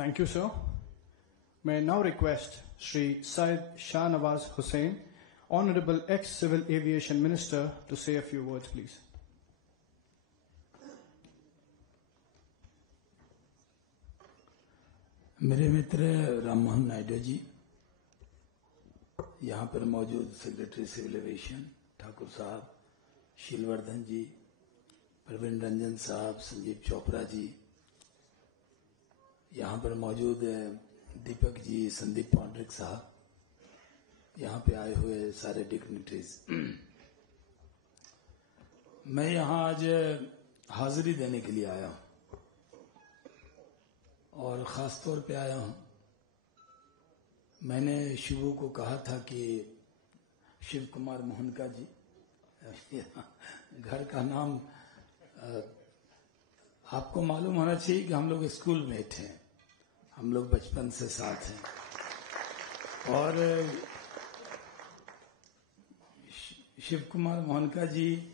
Thank you, sir. May I now request Shri Syed Shah Nawaz Hussain, Honorable ex-Civil Aviation Minister, to say a few words, please. मेरे मित्र राम मोहन नायडू जी, यहाँ पर मौजूद secretary civil aviation Thakur साहब, शीलवर्धन जी, प्रवीण रंजन साहब, संजीव चोपड़ा जी, यहाँ पर मौजूद दीपक जी, संदीप पौंड्रिक साहब, यहाँ पे आए हुए सारे डिग्निटरीज, मैं यहाँ आज हाजिरी देने के लिए आया हूँ और खास तौर पे आया हूँ। मैंने शिवू को कहा था कि शिव कुमार मोहनका जी, घर का नाम आपको मालूम होना चाहिए कि हम लोग स्कूल मेट हैं, हम लोग बचपन से साथ हैं। और शिव कुमार मोहनका जी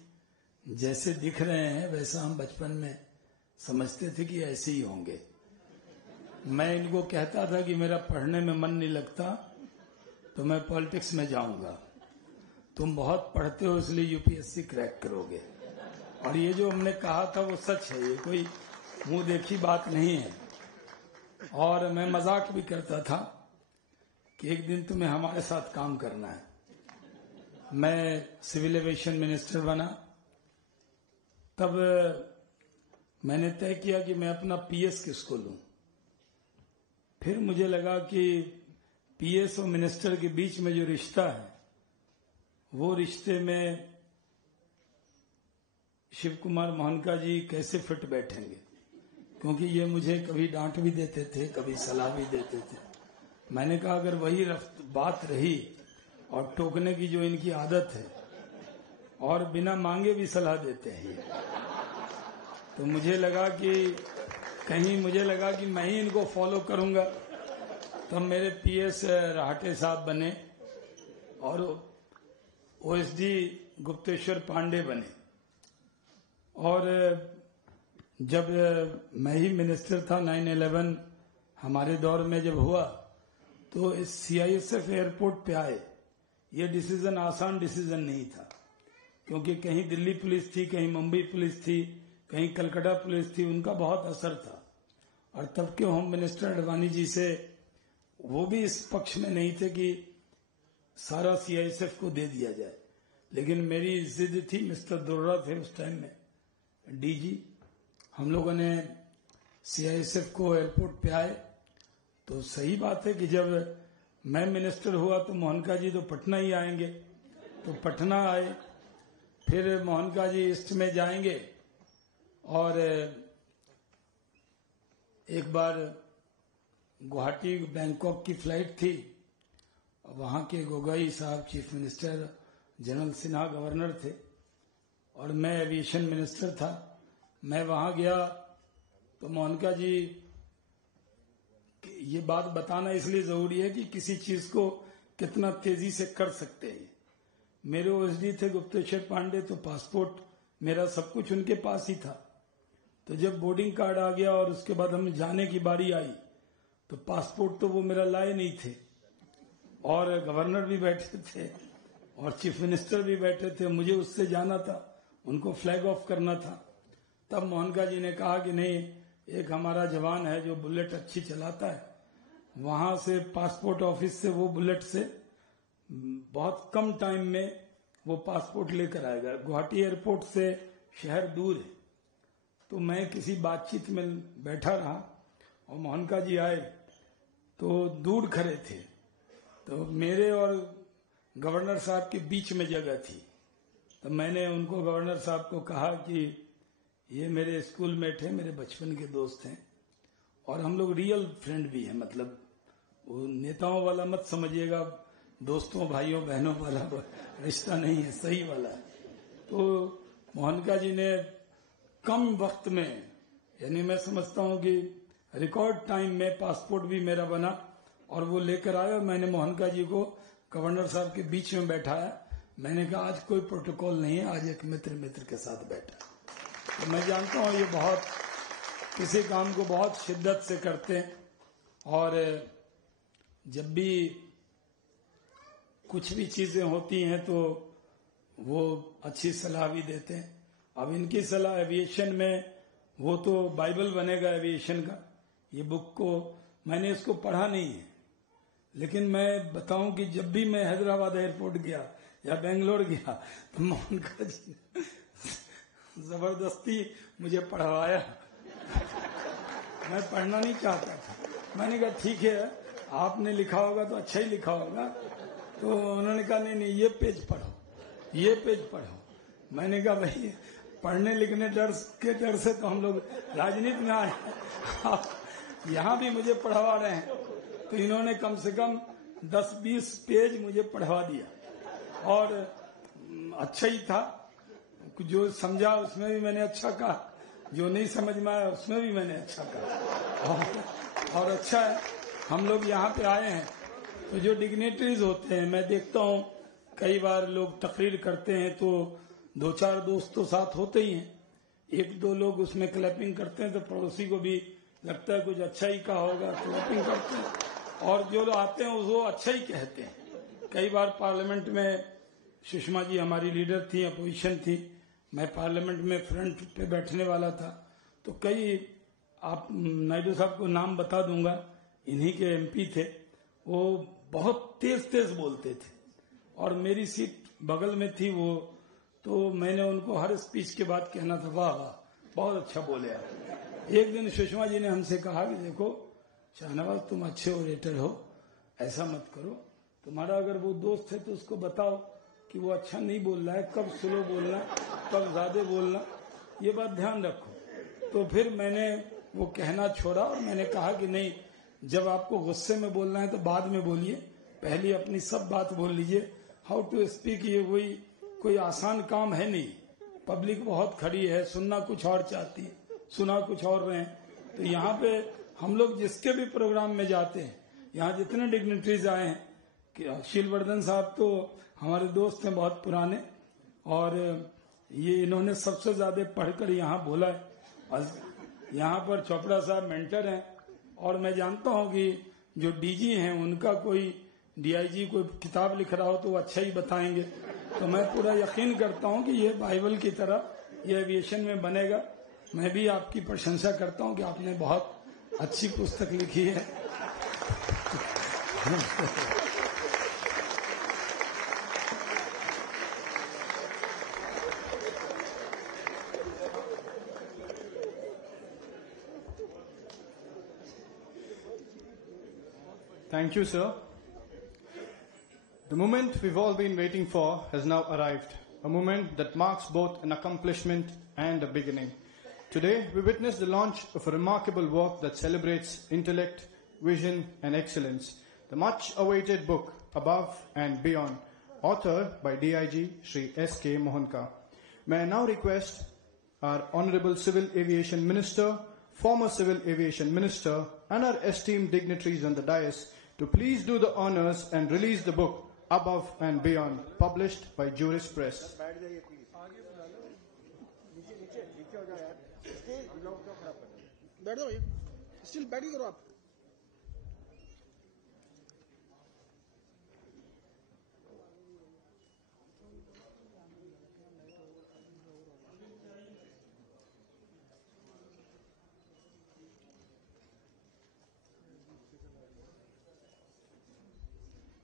जैसे दिख रहे हैं वैसा हम बचपन में समझते थे कि ऐसे ही होंगे। मैं इनको कहता था कि मेरा पढ़ने में मन नहीं लगता तो मैं पॉलिटिक्स में जाऊंगा, तुम बहुत पढ़ते हो इसलिए यूपीएससी क्रैक करोगे। और ये जो हमने कहा था वो सच है, ये कोई मुंह देखी बात नहीं है। और मैं मजाक भी करता था कि एक दिन तुम्हें हमारे साथ काम करना है। मैं सिविल एविएशन मिनिस्टर बना तब मैंने तय किया कि मैं अपना पीएस किसको लूं। फिर मुझे लगा कि पीएस और मिनिस्टर के बीच में जो रिश्ता है वो रिश्ते में शिव कुमार मोहनका जी कैसे फिट बैठेंगे, क्योंकि ये मुझे कभी डांट भी देते थे, कभी सलाह भी देते थे। मैंने कहा अगर वही बात रही और टोकने की जो इनकी आदत है और बिना मांगे भी सलाह देते हैं, तो मुझे लगा कि मैं ही इनको फॉलो करूंगा। तब मेरे पीएस राहटे साहब बने और ओएसडी गुप्तेश्वर पांडे बने। और जब मैं ही मिनिस्टर था 9/11 हमारे दौर में जब हुआ तो इस सीआईएसएफ एयरपोर्ट पे आए। ये डिसीजन आसान डिसीजन नहीं था, क्योंकि कहीं दिल्ली पुलिस थी, कहीं मुंबई पुलिस थी, कहीं कलकत्ता पुलिस थी, उनका बहुत असर था। और तब के होम मिनिस्टर अडवाणी जी से वो भी इस पक्ष में नहीं थे कि सारा सीआईएसएफ को दे दिया जाए, लेकिन मेरी जिद थी। मिस्टर दुर्रा थे उस टाइम में डीजी। हम लोगों ने सीआईएसएफ को एयरपोर्ट पे आए तो सही बात है कि जब मैं मिनिस्टर हुआ तो मोहनका जी तो पटना ही आएंगे, तो पटना आए। फिर मोहनका जी ईस्ट में जाएंगे और एक बार गुवाहाटी बैंकॉक की फ्लाइट थी, वहां के गोगोई साहब chief minister, general Sinha governor थे और मैं एविएशन मिनिस्टर था। मैं वहां गया तो मोहनका जी, ये बात बताना इसलिए जरूरी है कि किसी चीज को कितना तेजी से कर सकते हैं। मेरे ओएसडी थे गुप्तेश्वर पांडे, तो पासपोर्ट मेरा सब कुछ उनके पास ही था। तो जब बोर्डिंग कार्ड आ गया और उसके बाद हम जाने की बारी आई तो पासपोर्ट तो वो मेरा लाए नहीं थे और गवर्नर भी बैठे थे और चीफ मिनिस्टर भी बैठे थे। मुझे उससे जाना था, उनको फ्लैग ऑफ करना था। तब मोहनका जी ने कहा कि नहीं, एक हमारा जवान है जो बुलेट अच्छी चलाता है, वहां से पासपोर्ट ऑफिस से वो बुलेट से बहुत कम टाइम में वो पासपोर्ट लेकर आएगा। गुवाहाटी एयरपोर्ट से शहर दूर है। तो मैं किसी बातचीत में बैठा रहा और मोहनका जी आए तो दूर खड़े थे, तो मेरे और गवर्नर साहब के बीच में जगह थी। तो मैंने उनको, गवर्नर साहब को कहा कि ये मेरे स्कूल मेट हैं, मेरे बचपन के दोस्त हैं और हम लोग रियल फ्रेंड भी हैं। मतलब वो नेताओं वाला मत समझिएगा, दोस्तों भाइयों बहनों वाला रिश्ता नहीं है, सही वाला है। तो मोहनका जी ने कम वक्त में, यानी मैं समझता हूं कि रिकॉर्ड टाइम में पासपोर्ट भी मेरा बना और वो लेकर आया। मैंने मोहनका जी को गवर्नर साहब के बीच में बैठाया। मैंने कहा आज कोई प्रोटोकॉल नहीं है, आज एक मित्र के साथ बैठा। तो मैं जानता हूं ये बहुत किसी काम को बहुत शिद्दत से करते हैं और जब भी कुछ भी चीजें होती हैं तो वो अच्छी सलाह भी देते हैं। अब इनकी सलाह एविएशन में, वो तो बाइबल बनेगा एविएशन का। ये बुक को मैंने इसको पढ़ा नहीं है, लेकिन मैं बताऊं कि जब भी मैं हैदराबाद एयरपोर्ट गया या बेंगलोर गया तो मोहनका जी जबरदस्ती मुझे पढ़वाया। मैं पढ़ना नहीं चाहता था, मैंने कहा ठीक है आपने लिखा होगा तो अच्छा ही लिखा होगा। तो उन्होंने कहा नहीं नहीं ये पेज पढ़ो, ये पेज पढ़ो। मैंने कहा भाई पढ़ने लिखने के डर से तो हम लोग राजनीति में आए, यहाँ भी मुझे पढ़वा रहे हैं। तो इन्होंने कम से कम 10-20 पेज मुझे पढ़वा दिया और अच्छा ही था। जो समझा उसमें भी मैंने अच्छा कहा, जो नहीं समझ में आया उसमें भी मैंने अच्छा कहा। और अच्छा है हम लोग यहाँ पे आए हैं तो जो डिग्नेटरीज होते हैं, मैं देखता हूँ कई बार लोग तकरीर करते हैं तो 2-4 दोस्त तो साथ होते ही हैं, 1-2 लोग उसमें क्लैपिंग करते हैं तो पड़ोसी को भी लगता है कुछ अच्छा ही कहा होगा, क्लैपिंग करते हैं। और जो लोग आते हैं वो अच्छा ही कहते हैं। कई बार पार्लियामेंट में सुषमा जी हमारी लीडर थी, अपोजिशन थी, मैं पार्लियामेंट में फ्रंट पे बैठने वाला था, तो कई आप नायडू साहब को नाम बता दूंगा, इन्हीं के एमपी थे, वो बहुत तेज तेज बोलते थे और मेरी सीट बगल में थी वो, तो मैंने उनको हर स्पीच के बाद कहना था वाह वाह बहुत अच्छा बोले आप। एक दिन सुषमा जी ने हमसे कहा कि देखो शाहनवाज तुम अच्छे ओरेटर हो, ऐसा मत करो, तुम्हारा अगर वो दोस्त है तो उसको बताओ कि वो अच्छा नहीं बोल रहा है, कब स्लो बोलना कब ज्यादा बोलना, ये बात ध्यान रखो। तो फिर मैंने वो कहना छोड़ा और मैंने कहा कि नहीं, जब आपको गुस्से में बोलना है तो बाद में बोलिए, पहले अपनी सब बात बोल लीजिए। हाउ टू स्पीक ये कोई आसान काम है नहीं, पब्लिक बहुत खड़ी है, सुनना कुछ और चाहती है, सुना कुछ और रहे हैं। तो यहाँ पे हम लोग जिसके भी प्रोग्राम में जाते हैं, यहाँ जितने डिग्नेटरीज आए हैं, कि शीलवर्धन साहब तो हमारे दोस्त हैं बहुत पुराने, और ये इन्होंने सबसे ज्यादा पढ़कर यहाँ बोला है। और यहाँ पर चोपड़ा साहब मेंटर हैं, और मैं जानता हूँ कि जो डीजी हैं उनका कोई डीआईजी कोई किताब लिख रहा हो तो वो अच्छा ही बताएंगे। तो मैं पूरा यकीन करता हूँ कि ये बाइबल की तरह ये एविएशन में बनेगा। मैं भी आपकी प्रशंसा करता हूँ कि आपने बहुत अच्छी पुस्तक लिखी है। Thank you, sir. The moment we've all been waiting for has now arrived, a moment that marks both an accomplishment and a beginning. Today, we witness the launch of a remarkable work that celebrates intellect, vision, and excellence. The much-awaited book, Above and Beyond, authored by DIG Sri S.K. Mohanka. May I now request our Honorable Civil Aviation Minister, former Civil Aviation Minister, and our esteemed dignitaries on the dais to please do the honors and release the book, Above and Beyond, published by Juris Press. बैठ जाओ, still बैठी करो आप।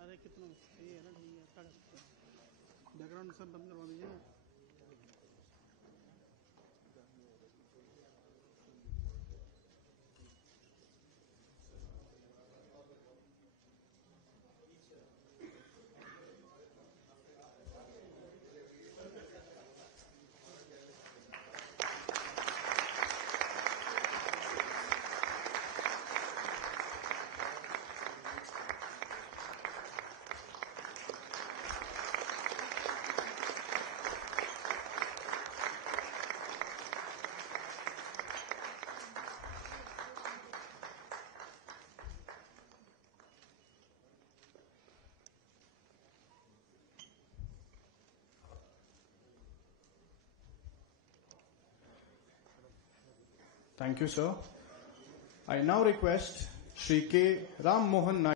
अरे कितना ये है ना, बैकग्राउंड सब बंद करवा दीजिए ना। Thank you, sir. I now request Shri K. Ram Mohan Naik.